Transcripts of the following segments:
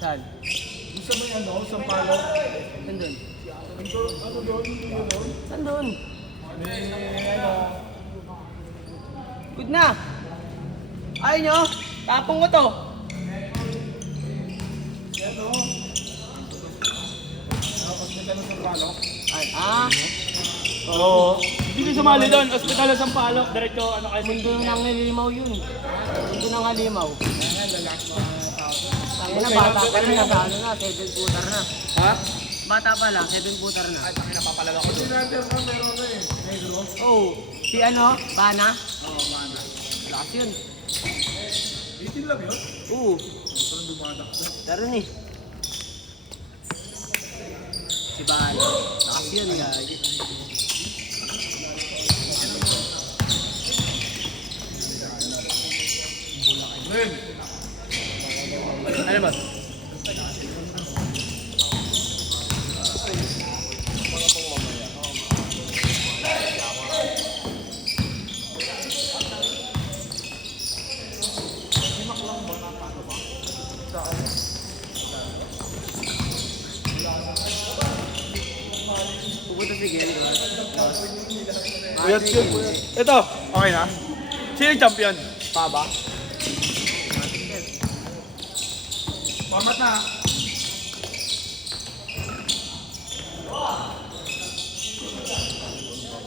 Saan? Gusto mo yan, no? Sampalo. Saan doon? Ano doon? Saan doon? Ano? Good na! Ayaw nyo? Tapong ko to. Yan, no? Tapos may tanong Sampalo. Ay, Oo. Hindi ko sumali doon. Ospital ng Sampaloc. Diretso, ano kayo? mundo ng halimaw yun. Mundo ng halimaw. Yan, lalaki mga tao. Tangin na, bata pa rin, nasa ano na, 7 footer na. Ha? Bata pa lang, 7 footer na. Ay, tangin na papalaga ko doon. Sinabi mo, meron na eh. Negro. Oh, si ano? Bana? Oo, mana. Lakas yun. 18 lang yun? Oo, Parang dumadak na. meron eh. Si Bana. Lakas yun, guys. Ren! Ano ba? Pupunta si Gel, diba? Puyat yun. Ito. Okay na? Sino yung champion? Paba? Pamat na!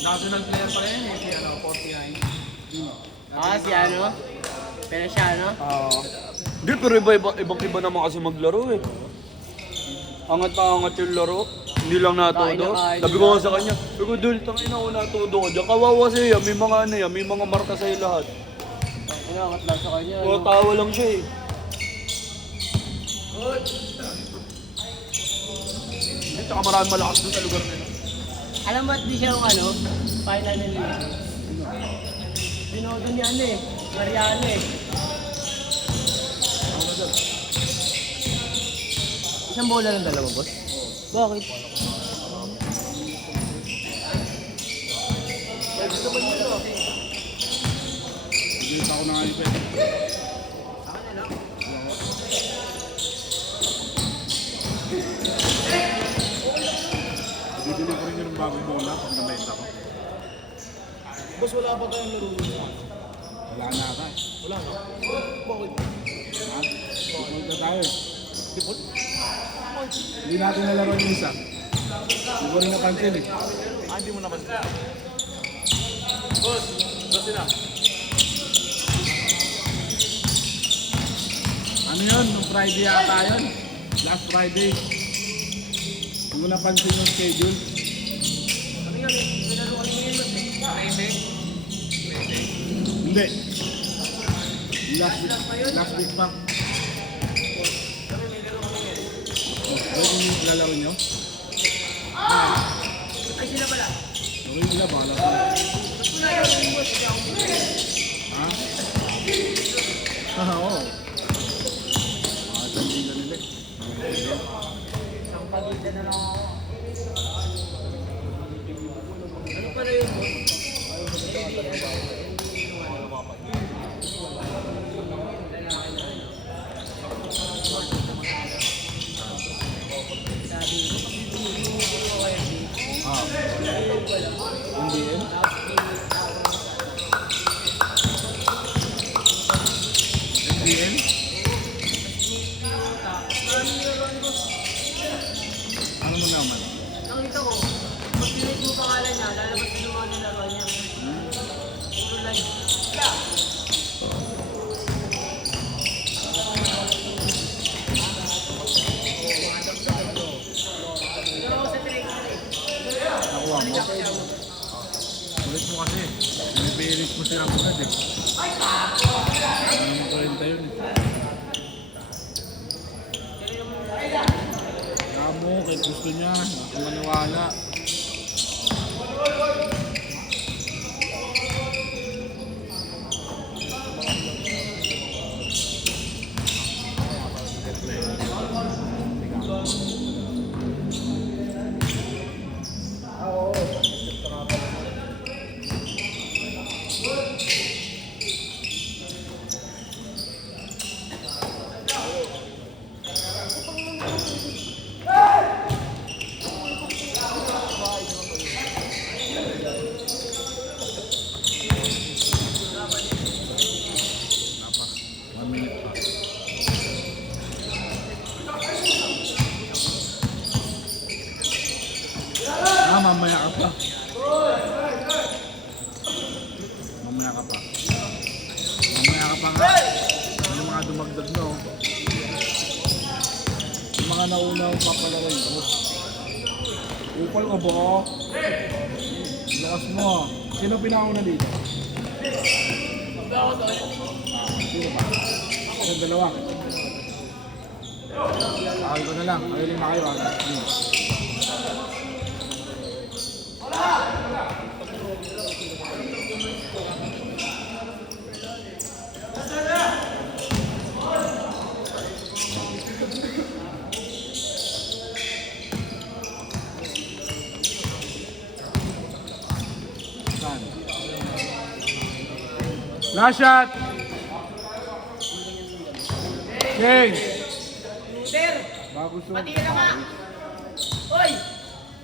National player pa rin eh, si ano, 49. Si ano? Pero siya, ano? Hindi, pero ibang-iba naman kasi maglaro eh. Angat na angat yung laro. Hindi lang natudo. Sabi ko nga sa kanya, sabi ko, Dul, tangin ako natudo ka dyan. Kawawa sa'yo, may mga ano yan, may mga marka sa'yo lahat. Inangat lang sa kanya. Puro tawa lang siya eh. At saka maraming malakas doon sa lugar nila. Alam ba't di siya yung ano? Final na nila. Binodo niya ano eh. Mariano eh. Isang bola ng dalawa, boss? Bakit? Hindi pa ako nangalipin. Bibili ko rin yung bagong bola pag nabenta ko. Boss, wala pa tayong laro. Wala na ka eh. Wala na. Bakit? Ha? Dipol na tayo eh. Dipol? Hindi natin nalaro yung isa. Hindi ko rin napansin eh. Hindi mo naman. Boss, boss sila. Ano yun? Nung Friday yata yun. Last Friday. Hindi ko napansin yung schedule. Ano yun? Pinalo ka niya yun, boss? Hindi. Last week pa. Ano yung lalaro nyo? Ay, sila pala. Okay nila, bahala ka. Ha? Oo. Tanding ka nila eh. Isang pagkita na lang ako. Ano pala yun, boss? Hindi yun? NBN? Ano mo naman? Nakita ko, pag pinit mo pangalan niya, lalabas ko yung mga nilaro niya. Puro live. Nakuha mo? Ulit mo kasi. May pilit mo silang ulit eh. Ano mo 30 yun eh. Kaya mo, kahit gusto niya, ako maniwala. Mamaya ka pa. Mamaya ka pa. Mamaya ka pa nga. Ano yung mga dumagdag na oh. Yung mga nauna ang papalaway ko. Upal ka ba? Lakas mo ah. Sino pinauna dito? Sino ba? Sino dalawa? Akal ko na lang. Ayaw rin na kayo ah. Saan? Last shot! King! Sir, Bago gusto patira ka! Hoy!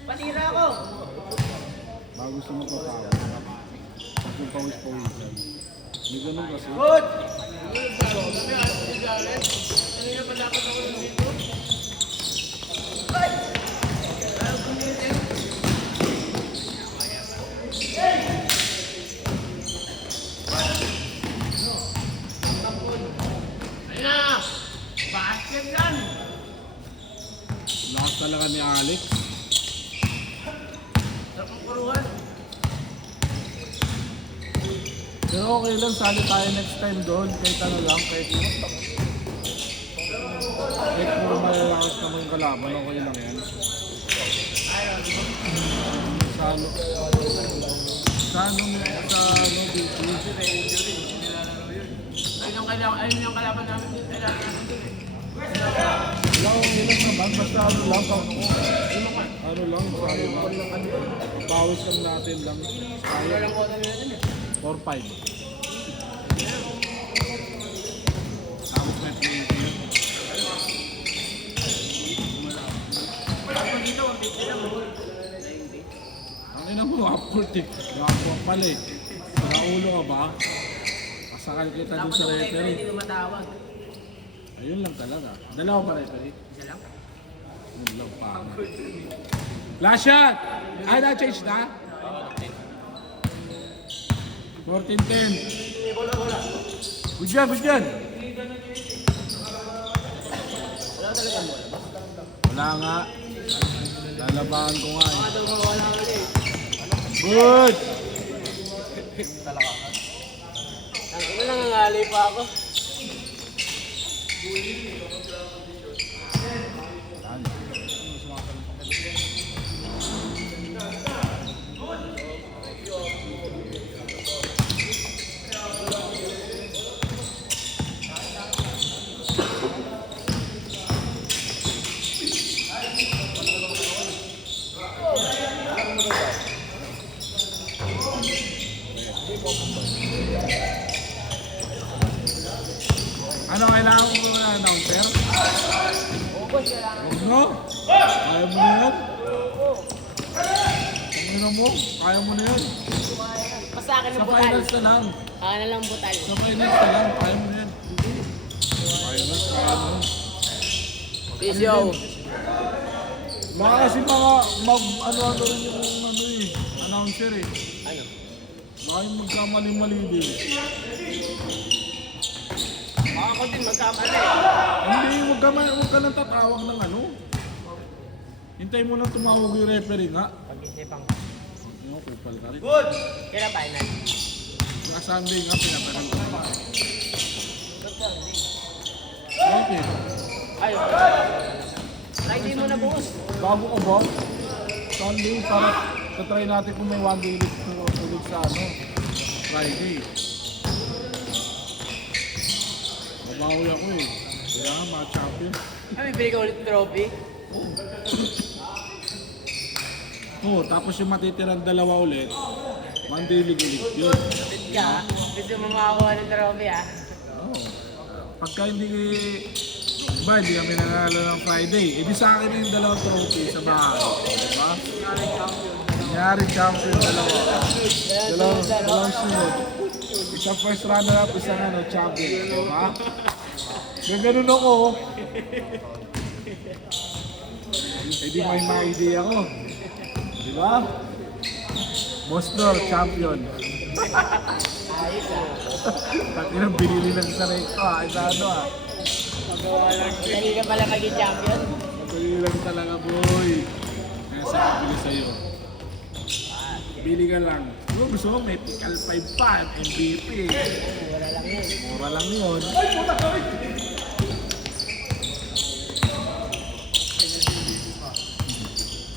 Patira ako! Bago gusto mo papawag. Yung pawis-pawisan. May ganun kasi. Good! Basket yan! Lakas talaga ni Alex. Tapos kuruhan. Pero okay lang, sali tayo next time doon. Kahit ano lang, kahit puro malalakas naman yung kalaban, okay lang yan. Salo. Dito. Ayun yung kalaban namin dito. Wala, okay lang naman. Basta ano lang, ano lang, salo lang. Bawis lang natin lang. Kaya lang 4-5. Tapos may play. Ang ina mo, upward eh. Gapwang pala eh. Nakaulo ka ba? Masakal kita dun sa referee. Hindi tumatawag. Ayun lang talaga. Dalawa pa referee. Isa lang? Yun lang pa. Last shot! Ay, na-change na? 14-10. Good job, good job. Wala nga. Lalabahan ko nga eh. Good! Ano nangangali pa ako? Ano kailangan ko na announcer? Huwag mo. Kaya mo na yan. Ano mo? Kaya mo na yan. Basta akin Sa ng butal. finals na lang. Akin na lang butal. Sa finals na lang. Kaya mo na yan. Finals, kaya mo. Peace yo. Baka kasi ano rin yung announcer eh. Ano? Baka yung magkamali-mali din. Baka ko din magkamali. Hindi, huwag ka nang tatawag ng ano. Hintay mo nang tumawag yung referee nga. Pag-isipang. Ano, kupal ka rin. Good! Kaya final. Sa Sunday nga, pinatagal ko na. Okay. Ayun. Friday mo na bukas. Bago ka ba? Sunday para tatry natin kung may one day ulit sa ano. Friday. Mabawi ako eh. Kaya nga, mga champion. Ay, bibili ka ulit ng trophy. Oo, tapos yung matitirang dalawa ulit, one day league ulit yun. Bit ka. Gusto mo makakuha ng trophy ah. Oo. Pagka hindi kami nanalo ng Friday, edi sa akin yung dalawang trophy sa bahay. Diba? Nangyari champion, dalawa. Dalawang sunod. Isa first runner up, isang champion. Diba? Gaganon ako. Eh di may idea ako. Diba? Bosnor, champion. Ayos ah. Pati nang binili ng sarili ko ay sa ano Magawa lang. Dali ka pala maging champion. Patuloy lang talaga boy. Kaya sabi ko sa'yo. Bili ka lang. Kung gusto mo may pickle 5 pa, MVP. Wala lang yun. Mura lang yun.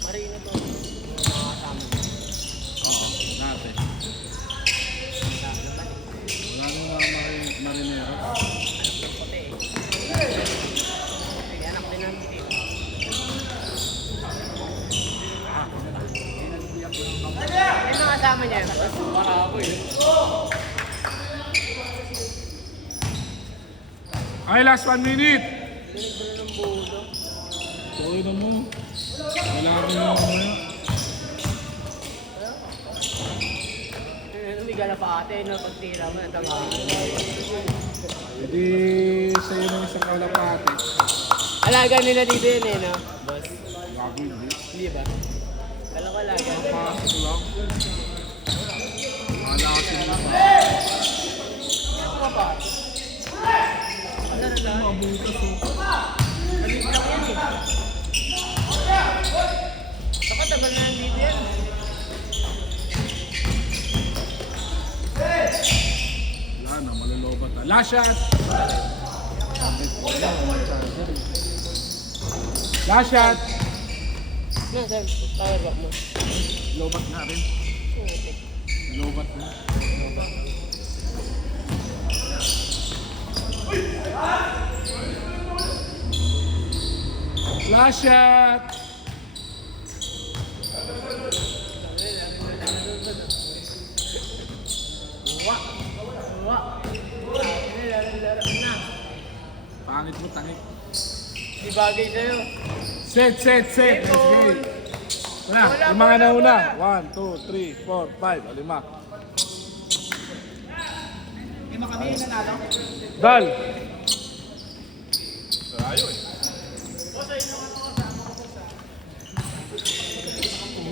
Marino to. Mga tama. Oo, natin. Wala nang mga marinero. Puti eh. May anak din ng itim. Ano mga kasama niya? Baka ako eh. Okay, last 1 minute. Ganun ng budo. Okay na mo. Wala ka na mamaya. May galapate, no? Pagtira mo, natamaan. Hindi sa'yo na isang kalapate. Alaga nila dito yun eh, no? Boss. Gago hindi. Hindi ba? Kala ko alaga. Pasok lang. Wala kasi nila. Ano ba? Ano na lang? Mabutas oh. Maliit lang yan eh. Saka tagal na nandito yan. Wala na, malulubat na. Last shot! Last shot! No, sir. Power back mo. Lobat na rin. Lobat na. Last shot! Laro na. Pangit mo, tangik. Di bagay sa'yo. Set, set, set. Let's go. Wala, yung mga nauna. 1, 2, 3, 4, 5. Lima. Lima kami nanalo. Dal!